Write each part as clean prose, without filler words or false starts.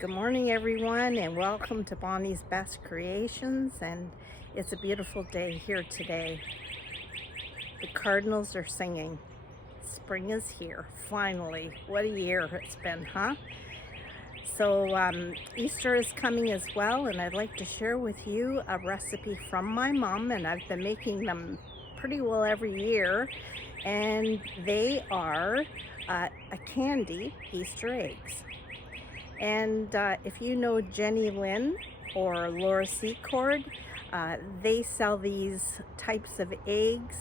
Good morning, everyone, and welcome to Bonnie's Best Creations. And it's a beautiful day here today. The cardinals are singing. Spring is here, finally. What a year it's been, huh? So Easter is coming as well, and I'd like to share with you a recipe from my mom, and I've been making them pretty well every year. And they are a candy Easter eggs. And if you know Jenny Lynn or Laura Secord, they sell these types of eggs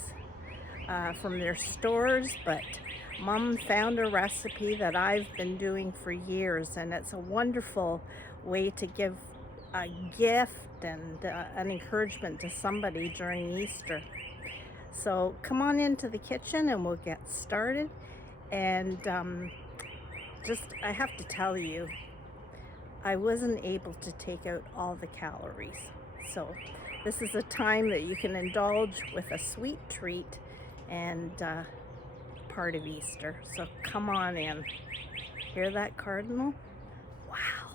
from their stores, but Mom found a recipe that I've been doing for years, and it's a wonderful way to give a gift and an encouragement to somebody during Easter. So come on into the kitchen and we'll get started. And I have to tell you, I wasn't able to take out all the calories. So this is a time that you can indulge with a sweet treat and part of Easter. So come on in. Hear that cardinal? Wow,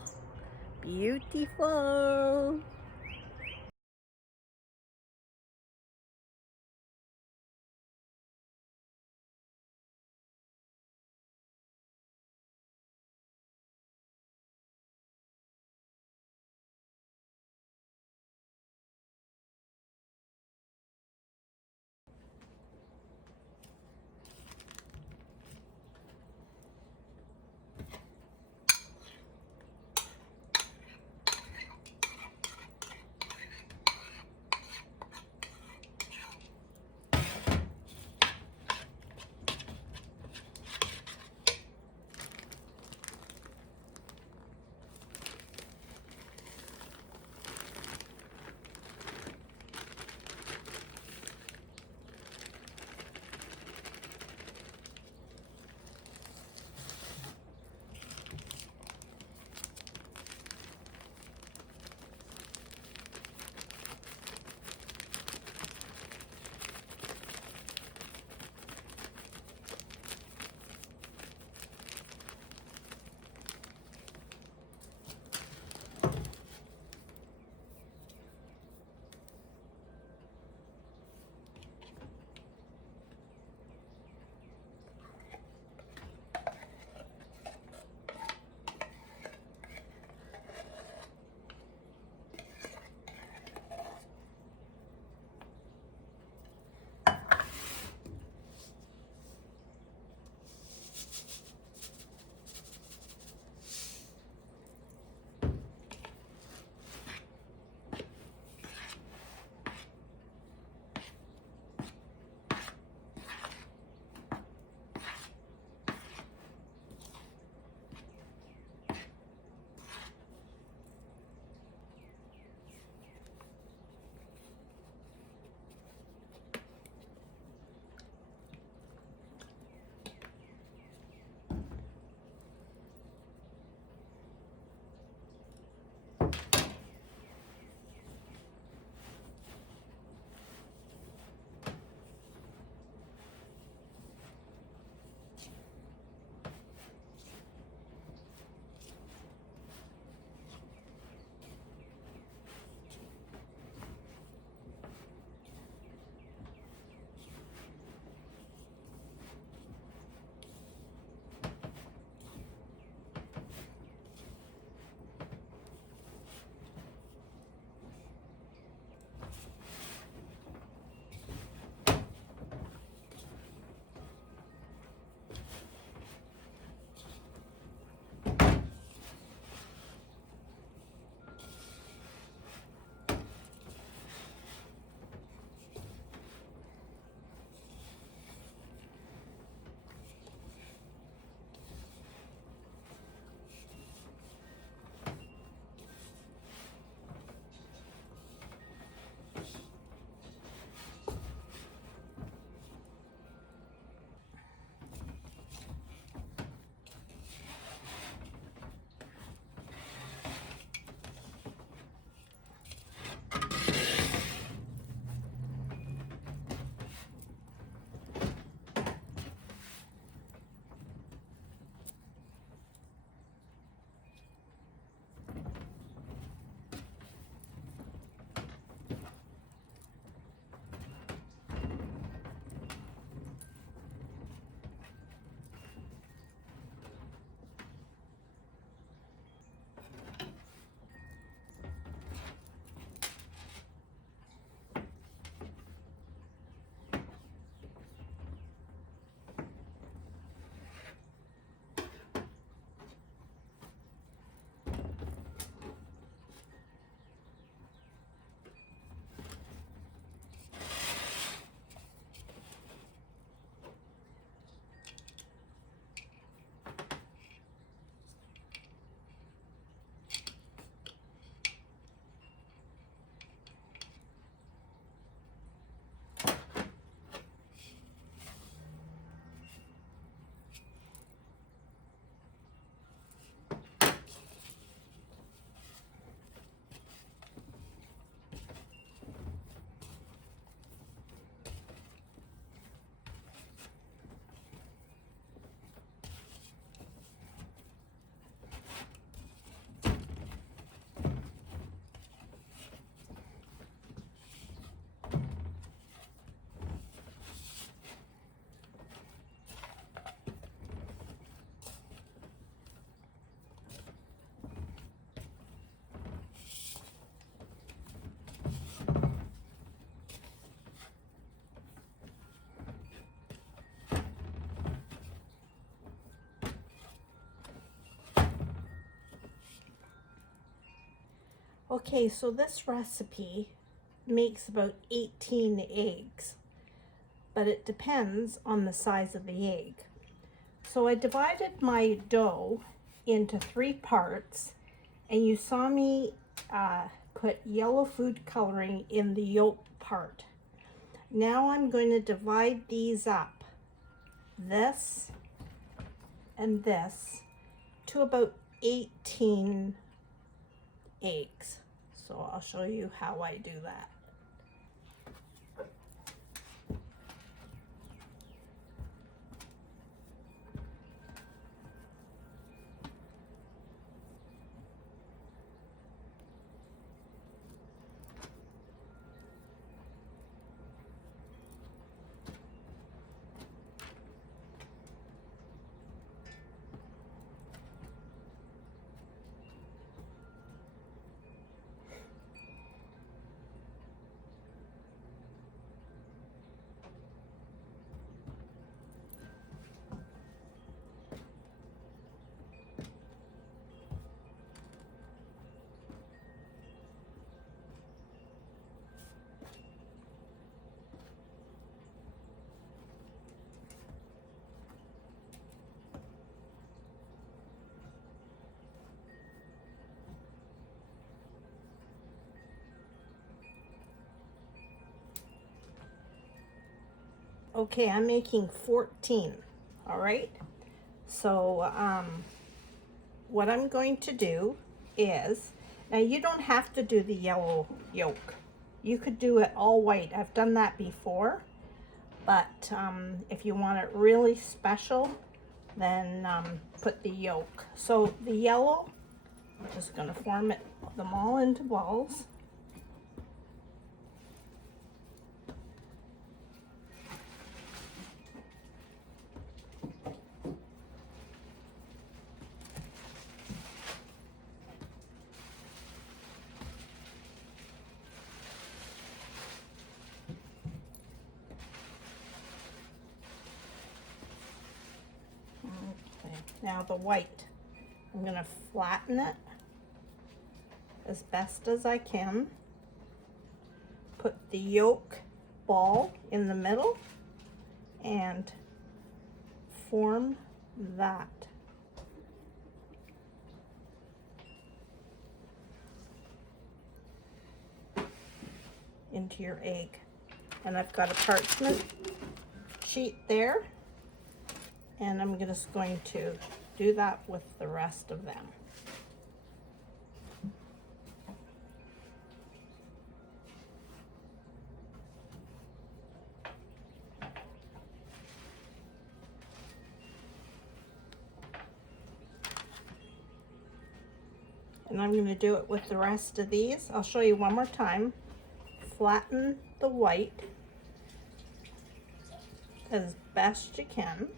beautiful. Okay, so this recipe makes about 18 eggs, but it depends on the size of the egg. So I divided my dough into 3 parts, and you saw me put yellow food coloring in the yolk part. Now I'm going to divide these up, this and this, to about 18 eggs. So I'll show you how I do that. Okay, I'm making 14, all right? So what I'm going to do is, now you don't have to do the yellow yolk. You could do it all white. I've done that before, but if you want it really special, then put the yolk. So the yellow, I'm just gonna form them all into balls. Okay, now the white, I'm gonna flatten it as best as I can. Put the yolk ball in the middle and form that. Into your egg. And I've got a parchment sheet there, and I'm just going to do that with the rest of them. And I'm going to do it with the rest of these. I'll show you one more time. Flatten the white as best you can.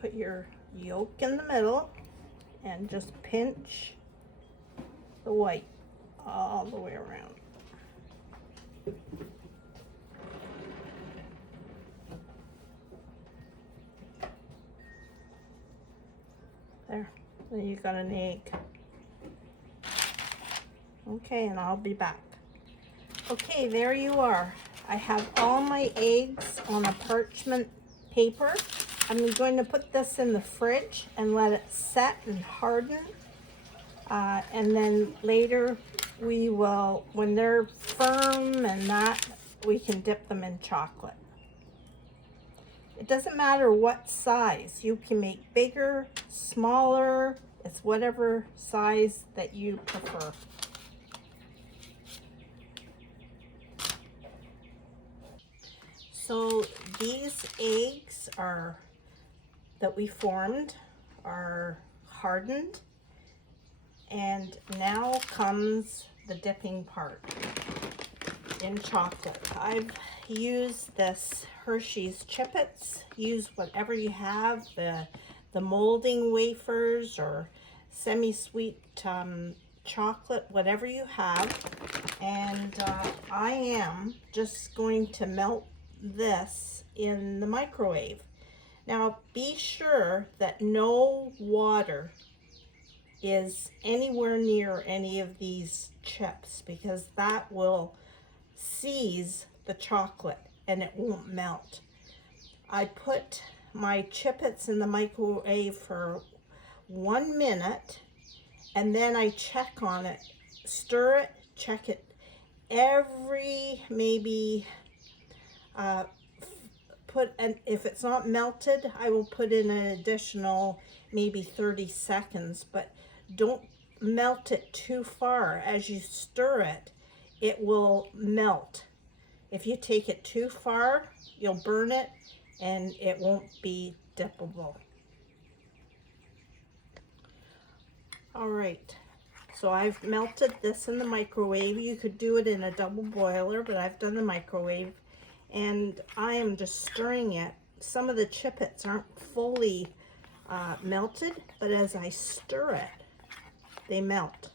Put your yolk in the middle and just pinch the white all the way around. There, then you got an egg. Okay, and I'll be back. Okay, there you are. I have all my eggs on a parchment paper. I'm going to put this in the fridge and let it set and harden. And then later we will, when they're firm and that, we can dip them in chocolate. It doesn't matter what size. You can make bigger, smaller. It's whatever size that you prefer. So these eggs that we formed are hardened, and now comes the dipping part in chocolate. I've used this Hershey's Chippets. Use whatever you have, the molding wafers or semi-sweet chocolate, whatever you have. And I am just going to melt this in the microwave. Now be sure that no water is anywhere near any of these chips, because that will seize the chocolate and it won't melt. I put my chippets in the microwave for 1 minute, and then I check on it, stir it, check it every maybe if it's not melted, I will put in an additional maybe 30 seconds, but don't melt it too far. As you stir it, it will melt. If you take it too far, you'll burn it and it won't be dippable. All right, so I've melted this in the microwave. You could do it in a double boiler, but I've done the microwave, and I am just stirring it. Some of the chippets aren't fully melted, but as I stir it, they melt.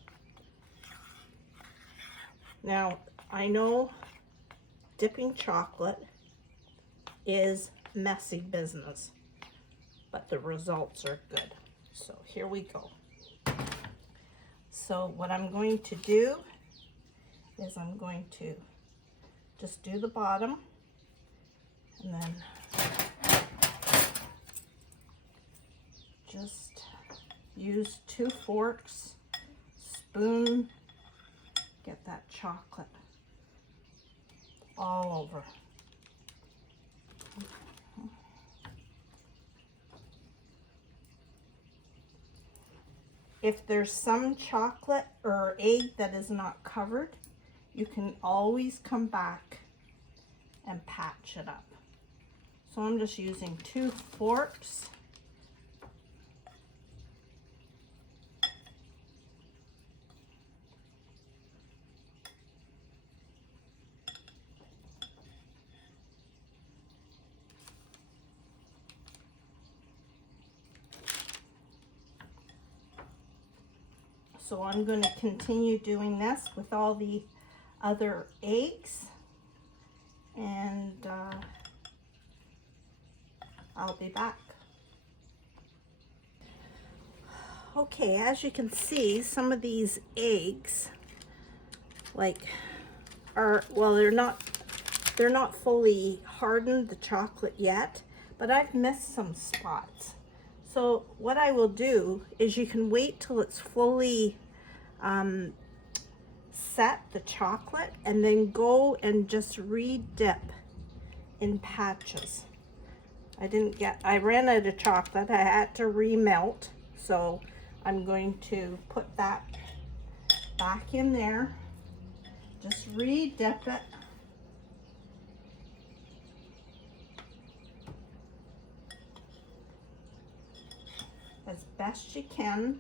Now, I know dipping chocolate is messy business, but the results are good. So here we go. So what I'm going to do is I'm going to just do the bottom, and then just use 2 forks, spoon, get that chocolate all over. If there's some chocolate or egg that is not covered, you can always come back and patch it up. So I'm just using 2 forks. So I'm going to continue doing this with all the other eggs, and I'll be back. Okay, as you can see, some of these eggs well, they're not fully hardened, the chocolate, yet, but I've missed some spots. So what I will do is, you can wait till it's fully set, the chocolate, and then go and just re-dip in patches. I ran out of chocolate. I had to remelt, so I'm going to put that back in there. Just re-dip it. As best you can.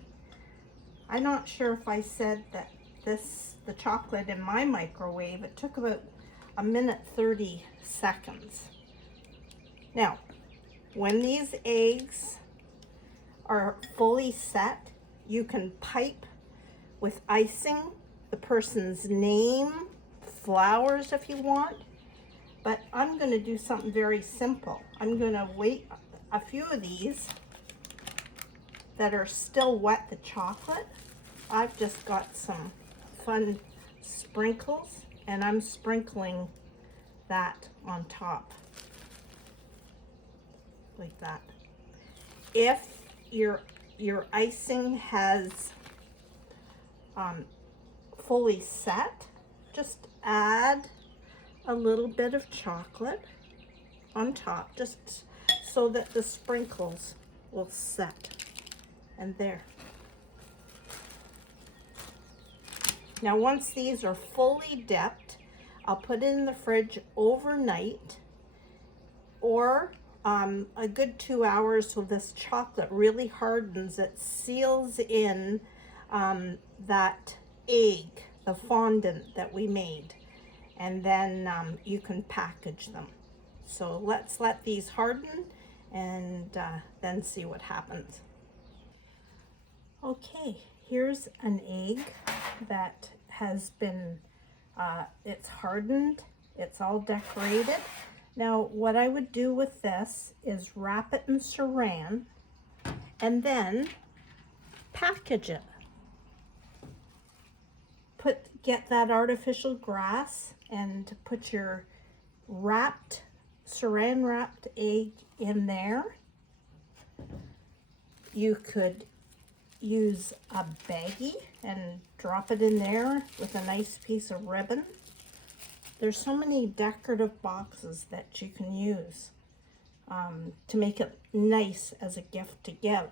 I'm not sure if I said that the chocolate in my microwave, it took about 1:30 seconds. Now, when these eggs are fully set, you can pipe with icing, the person's name, flowers if you want, but I'm going to do something very simple. I'm going to wait a few of these that are still wet, the chocolate. I've just got some fun sprinkles, and I'm sprinkling that on top like that. If your icing has fully set, just add a little bit of chocolate on top, just so that the sprinkles will set. And there. Now once these are fully dipped, I'll put it in the fridge overnight, or a good 2 hours, so this chocolate really hardens. It seals in that egg, the fondant that we made, and then you can package them. So let's let these harden and then see what happens. Okay, here's an egg that has been, it's hardened, it's all decorated. Now, what I would do with this is wrap it in saran and then package it get that artificial grass and put your saran wrapped egg in there. You could use a baggie and drop it in there with a nice piece of ribbon. There's so many decorative boxes that you can use to make it nice as a gift to give.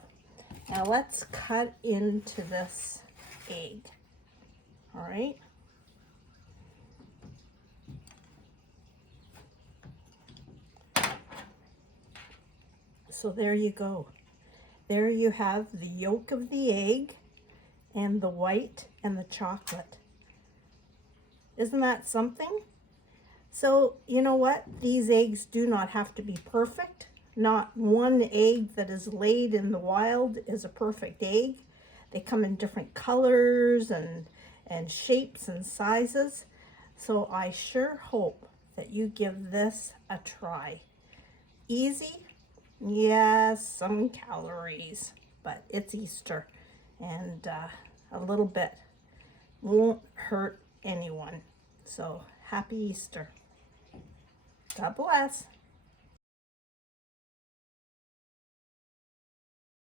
Now let's cut into this egg. All right. So there you go. There you have the yolk of the egg and the white and the chocolate. Isn't that something? So you know what? These eggs do not have to be perfect. Not one egg that is laid in the wild is a perfect egg. They come in different colors and shapes and sizes. So I sure hope that you give this a try. Easy? Yes, some calories, but it's Easter, and a little bit won't hurt anyone. So happy Easter. God bless.